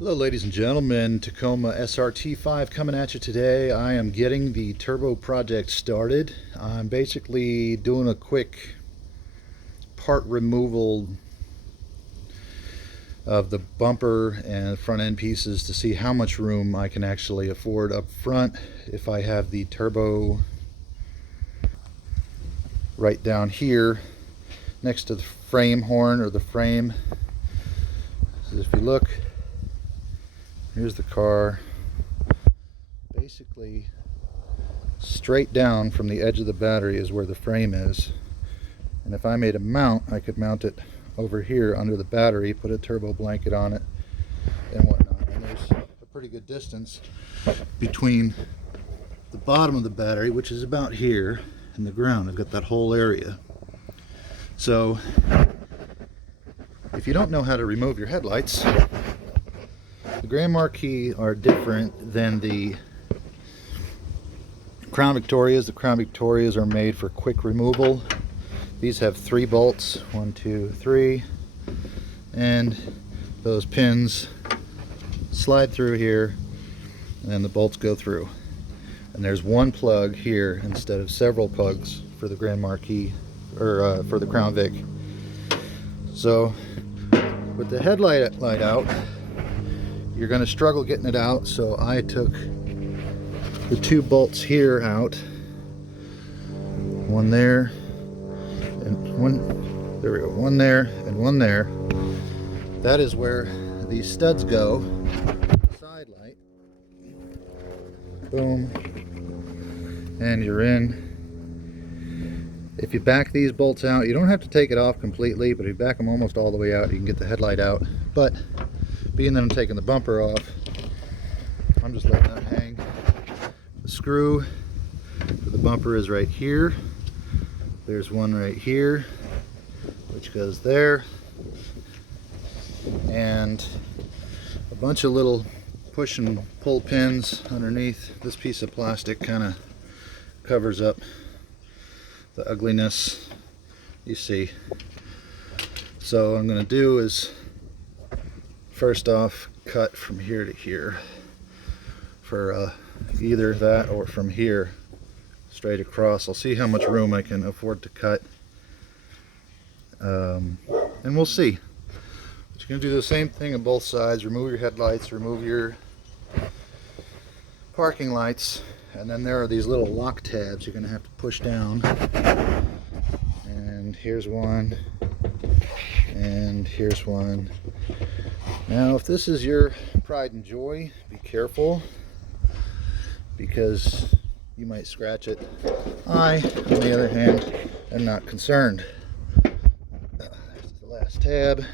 Hello ladies and gentlemen, Tacoma SRT5 coming at you today. I am getting the turbo project started. I'm basically doing a quick part removal of the bumper and front end pieces to see how much room I can actually afford up front if I have the turbo right down here next to the frame horn or the frame. So if you look, here's the car, basically straight down from the edge of the battery is where the frame is. And if I made a mount, I could mount it over here under the battery, put a turbo blanket on it and whatnot. And there's a pretty good distance between the bottom of the battery, which is about here, and the ground. I've got that whole area. So if you don't know how to remove your headlights, the Grand Marquis are different than the Crown Victorias. The Crown Victorias are made for quick removal. These have 3 bolts, 1, 2, 3, and those pins slide through here, and then the bolts go through. And there's one plug here instead of several plugs for the Grand Marquis, or for the Crown Vic. So with the headlight light out, you're going to struggle getting it out, so I took the 2 bolts here out, one there and one, there we go, one there and one there. That is where these studs go. Side light, boom, and you're in. If you back these bolts out, you don't have to take it off completely, but if you back them almost all the way out, you can get the headlight out. But being that I'm taking the bumper off, I'm just letting that hang. The screw for the bumper is right here. There's one right here, which goes there. And a bunch of little push and pull pins underneath. This piece of plastic kind of covers up the ugliness you see. So what I'm going to do is, first off, cut from here to here for either that or from here straight across. I'll see how much room I can afford to cut, and we'll see. But you're going to do the same thing on both sides. Remove your headlights, remove your parking lights, and then there are these little lock tabs you're going to have to push down. And here's one, and here's one. Now, if this is your pride and joy, be careful, because you might scratch it. I, on the other hand, am not concerned. There's the last tab.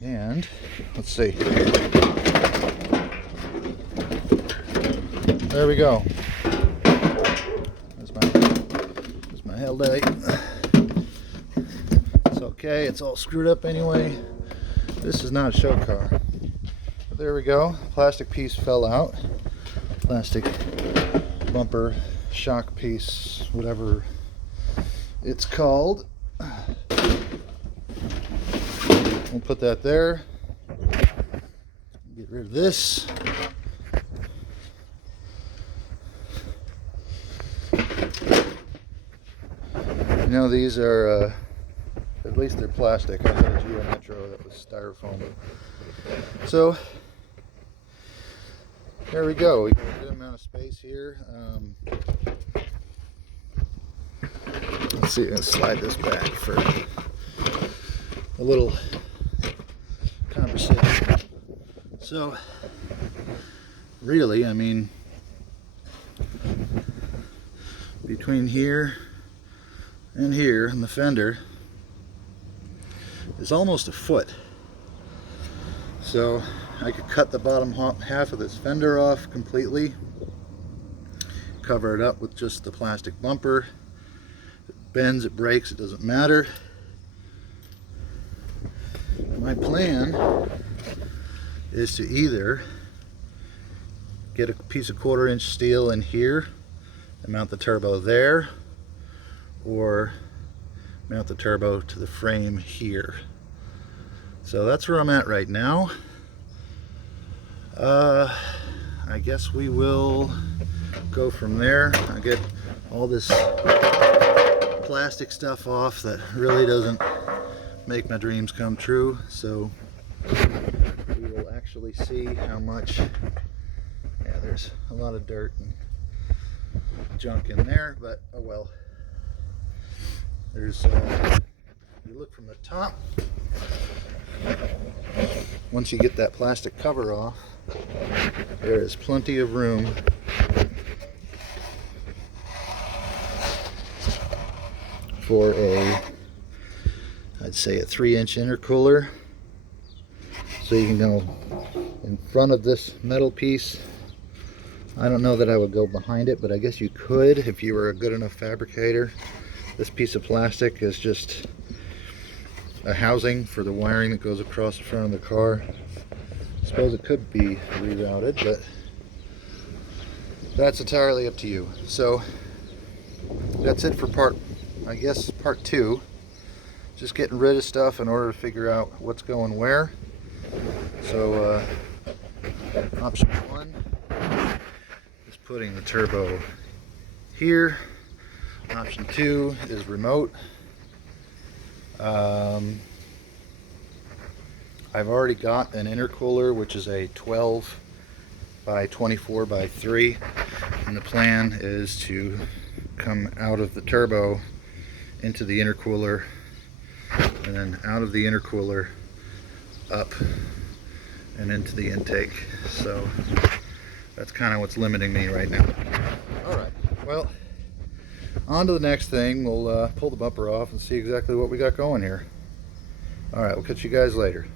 And let's see. There we go. There's my headlight. It's okay, it's all screwed up anyway. This is not a show car. But there we go. Plastic piece fell out. Plastic bumper shock piece, whatever it's called. We'll put that there. Get rid of this. You know, these are at least they're plastic. I had a Geo Metro that was styrofoam. So there we go. We got a good amount of space here. Let's see, let's slide this back for a little conversation. So really, I mean, between here and here and the fender is almost a foot. So I could cut the bottom half of this fender off completely, cover it up with just the plastic bumper. It bends, it breaks, it doesn't matter. My plan is to either get a piece of 1/4-inch steel in here and mount the turbo there, or mount the turbo to the frame here. So that's where I'm at right now. I guess we will go from there. I get all this plastic stuff off that really doesn't make my dreams come true. So we will actually see how much. Yeah, there's a lot of dirt and junk in there, but oh well. There's you look from the top. Once you get that plastic cover off, there is plenty of room for I'd say a 3-inch intercooler. So you can go in front of this metal piece. I don't know that I would go behind it, but I guess you could if you were a good enough fabricator. This piece of plastic is just a housing for the wiring that goes across the front of the car. I suppose it could be rerouted, but that's entirely up to you. So that's it for part 2. Just getting rid of stuff in order to figure out what's going where. So option 1 is putting the turbo here. Option 2 is remote. I've already got an intercooler, which is a 12 by 24 by 3, and the plan is to come out of the turbo into the intercooler, and then out of the intercooler up and into the intake. So that's kind of what's limiting me right now. Alright, well, on to the next thing. We'll pull the bumper off and see exactly what we got going here. Alright, we'll catch you guys later.